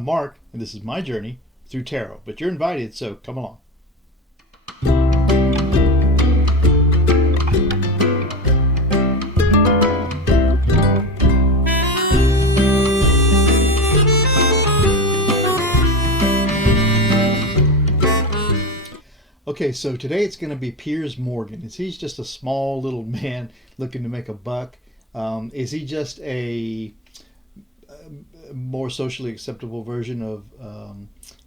I'm Mark, and this is my journey through tarot. But you're invited, so come along. Okay, so today it's going to be Piers Morgan. He's just a small little man looking to make a buck? Is he just a more socially acceptable version of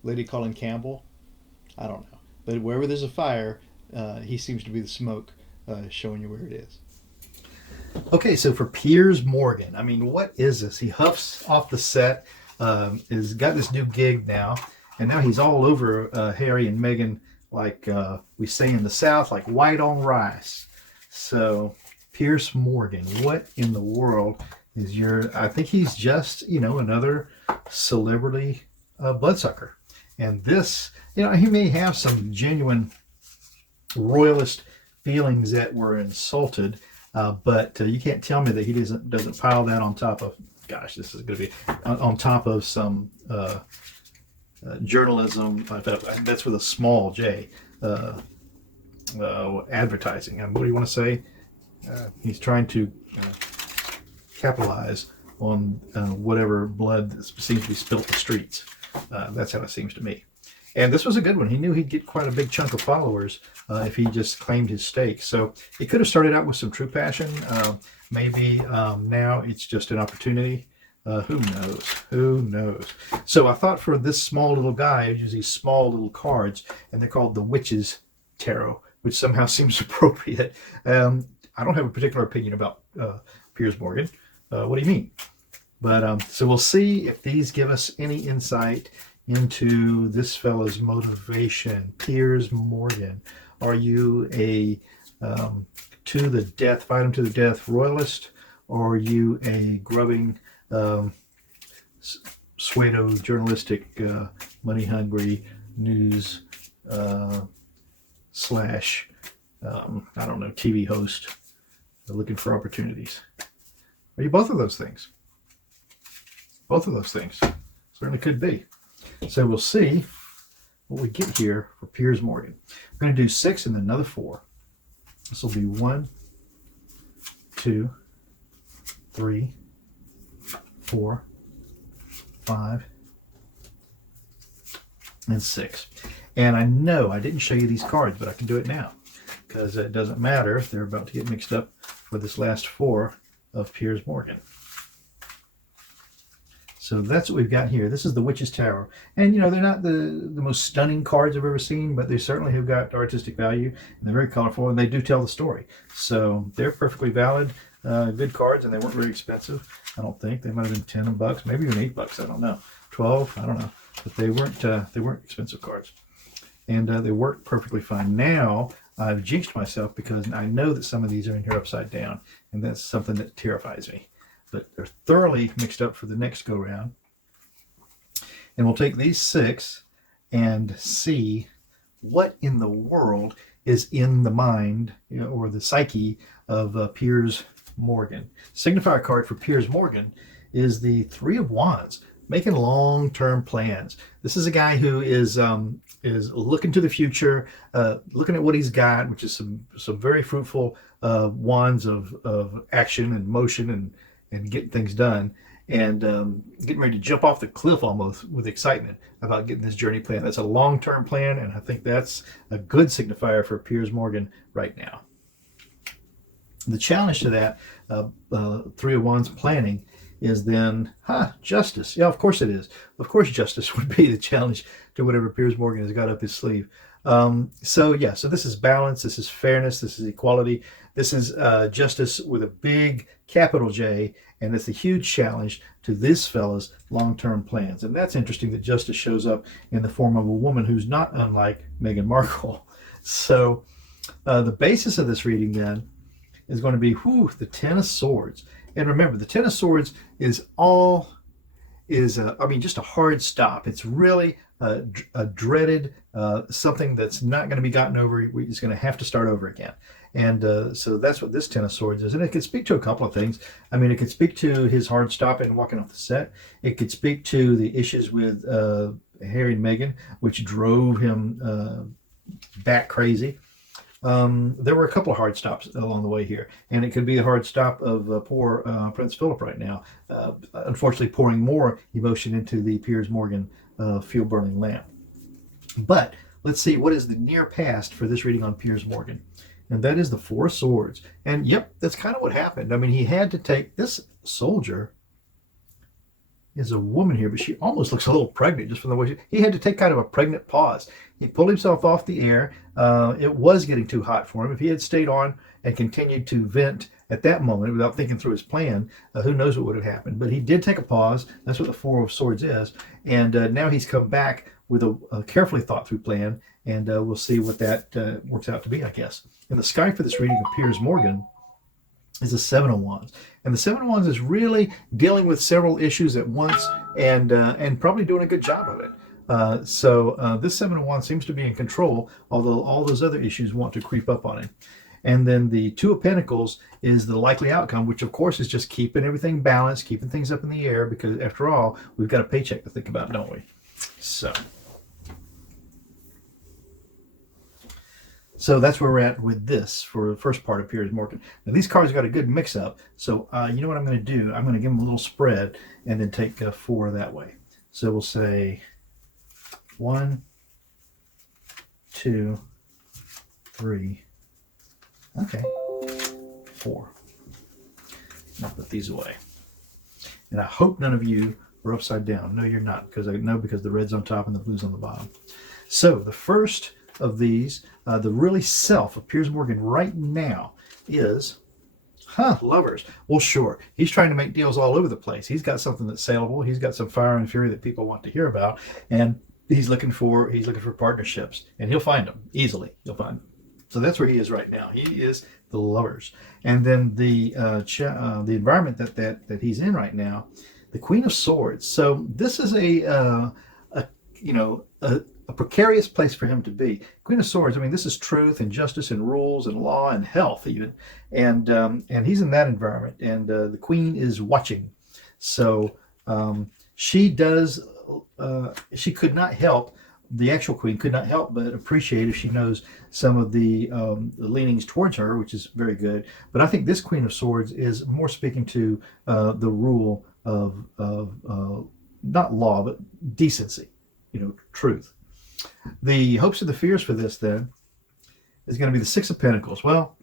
Lady Colin Campbell? I don't know. But wherever there's a fire, he seems to be the smoke showing you where it is. Okay, so for Piers Morgan, I mean, what is this? He huffs off the set, has got this new gig now, and now he's all over Harry and Meghan, like we say in the South, like white on rice. So Piers Morgan, what in the world is I think he's just, another celebrity bloodsucker. And this, he may have some genuine royalist feelings that were insulted, but you can't tell me that he doesn't pile that on top of, gosh, this is going to be on top of some journalism. That's with a small J. Advertising. What do you want to say? He's trying to capitalize on whatever blood seems to be spilled in the streets. That's how it seems to me. And this was a good one. He knew he'd get quite a big chunk of followers if he just claimed his stake. So he could have started out with some true passion. Maybe now it's just an opportunity. Who knows? Who knows? So I thought for this small little guy, I use these small little cards, and they're called the Witch's Tarot, which somehow seems appropriate. I don't have a particular opinion about Piers Morgan. What do you mean? But so we'll see if these give us any insight into this fella's motivation. Piers Morgan, are you a to the death, fight him to the death royalist, or are you a grubbing pseudo journalistic money hungry news slash I don't know, TV host looking for opportunities? Are you both of those things? Both of those things certainly could be. So we'll see what we get here for Piers Morgan. We're going to do 6 and then another 4. This will be 1, 2, 3, 4, 5, and 6. And I know I didn't show you these cards, but I can do it now because it doesn't matter if they're about to get mixed up for this last 4 of Piers Morgan. So that's what we've got here. This is the Witch's Tarot. And, they're not the most stunning cards I've ever seen, but they certainly have got artistic value, and they're very colorful, and they do tell the story. So they're perfectly valid, good cards, and they weren't very expensive. I don't think. They might have been $10, maybe even $8. I don't know. 12, I don't know. But they weren't expensive cards. And they work perfectly fine. Now, I've jinxed myself because I know that some of these are in here upside down, and that's something that terrifies me. But they're thoroughly mixed up for the next go round. And we'll take these 6 and see what in the world is in the mind or the psyche of Piers Morgan. Signifier card for Piers Morgan is the 3 of Wands, making long-term plans. This is a guy who is looking to the future, looking at what he's got, which is some very fruitful wands of action and motion and getting things done, and getting ready to jump off the cliff almost with excitement about getting this journey plan. That's a long-term plan, and I think that's a good signifier for Piers Morgan right now. The challenge to that 3 of Wands planning is then, justice. Yeah, of course it is. Of course justice would be the challenge to whatever Piers Morgan has got up his sleeve. So this is balance, this is fairness, this is equality, this is justice with a big capital J, and it's a huge challenge to this fella's long-term plans. And that's interesting that justice shows up in the form of a woman who's not unlike Meghan Markle. So the basis of this reading then is going to be the 10 of Swords. And remember, the 10 of Swords is just a hard stop. It's really a dreaded something that's not going to be gotten over. He's going to have to start over again. And so that's what this Ten of Swords is. And it could speak to a couple of things. I mean, it could speak to his hard stopping and walking off the set. It could speak to the issues with Harry and Meghan, which drove him bat crazy. There were a couple of hard stops along the way here, and it could be a hard stop of poor Prince Philip right now, unfortunately pouring more emotion into the Piers Morgan fuel burning lamp. But let's see, what is the near past for this reading on Piers Morgan? And that is the Four of Swords. And yep, that's kind of what happened. I mean, he had to take this soldier is a woman here, but she almost looks a little pregnant just from the way he had to take kind of a pregnant pause. He pulled himself off the air. It was getting too hot for him. If he had stayed on and continued to vent at that moment without thinking through his plan, who knows what would have happened. But he did take a pause. That's what the Four of Swords is. And now he's come back with a carefully thought through plan, and we'll see what that works out to be, I guess. And the sky for this reading of Piers Morgan is the Seven of Wands. And the Seven of Wands is really dealing with several issues at once and probably doing a good job of it. So this Seven of Wands seems to be in control, although all those other issues want to creep up on him. And then the Two of Pentacles is the likely outcome, which of course is just keeping everything balanced, keeping things up in the air, because after all, we've got a paycheck to think about, don't we? So that's where we're at with this for the first part of Piers Morgan. Now these cards got a good mix up, so you know what I'm going to do? I'm going to give them a little spread and then take 4 that way. So we'll say 1, 2, 3, okay, 4. I'll put these away. And I hope none of you are upside down. No, you're not, because I know because the red's on top and the blue's on the bottom. So the first of these, the really self of Piers Morgan right now is, Lovers. Well, sure, he's trying to make deals all over the place. He's got something that's saleable. He's got some fire and fury that people want to hear about, and he's looking for partnerships, and he'll find them easily. He'll find them. So that's where he is right now. He is the Lovers, and then the environment that he's in right now, the Queen of Swords. So this is a precarious place for him to be. Queen of Swords, I mean, this is truth and justice and rules and law and health even. And he's in that environment. And the Queen is watching. So she could not help, the actual Queen could not help but appreciate if she knows some of the leanings towards her, which is very good. But I think this Queen of Swords is more speaking to the rule of not law, but decency, truth. The hopes and the fears for this then is going to be the Six of Pentacles. Well,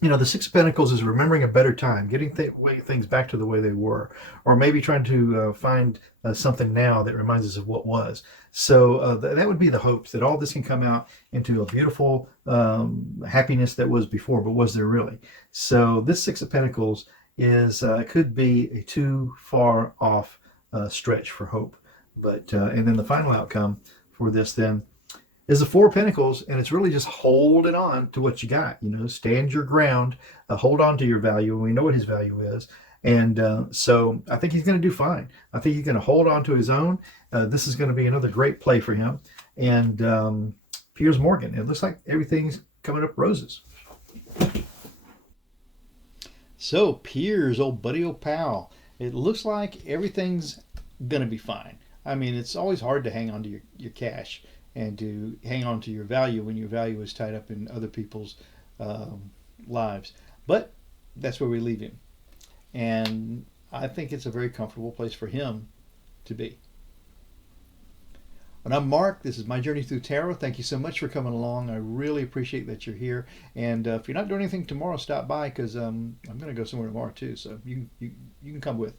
the Six of Pentacles is remembering a better time, getting things back to the way they were, or maybe trying to find something now that reminds us of what was. So that would be the hopes, that all this can come out into a beautiful happiness that was before, but was there really? So this Six of Pentacles is could be a too far off stretch for hope. But and then the final outcome for this then is the Four of Pentacles, and it's really just holding on to what you got. Stand your ground, hold on to your value, and we know what his value is. And so I think he's going to do fine. I think he's going to hold on to his own. This is going to be another great play for him. And Piers Morgan, it looks like everything's coming up roses. So Piers, old buddy, old pal, it looks like everything's going to be fine. I mean, it's always hard to hang on to your cash and to hang on to your value when your value is tied up in other people's lives. But that's where we leave him. And I think it's a very comfortable place for him to be. And I'm Mark. This is My Journey Through Tarot. Thank you so much for coming along. I really appreciate that you're here. And if you're not doing anything tomorrow, stop by, because I'm going to go somewhere tomorrow too. So you can come with.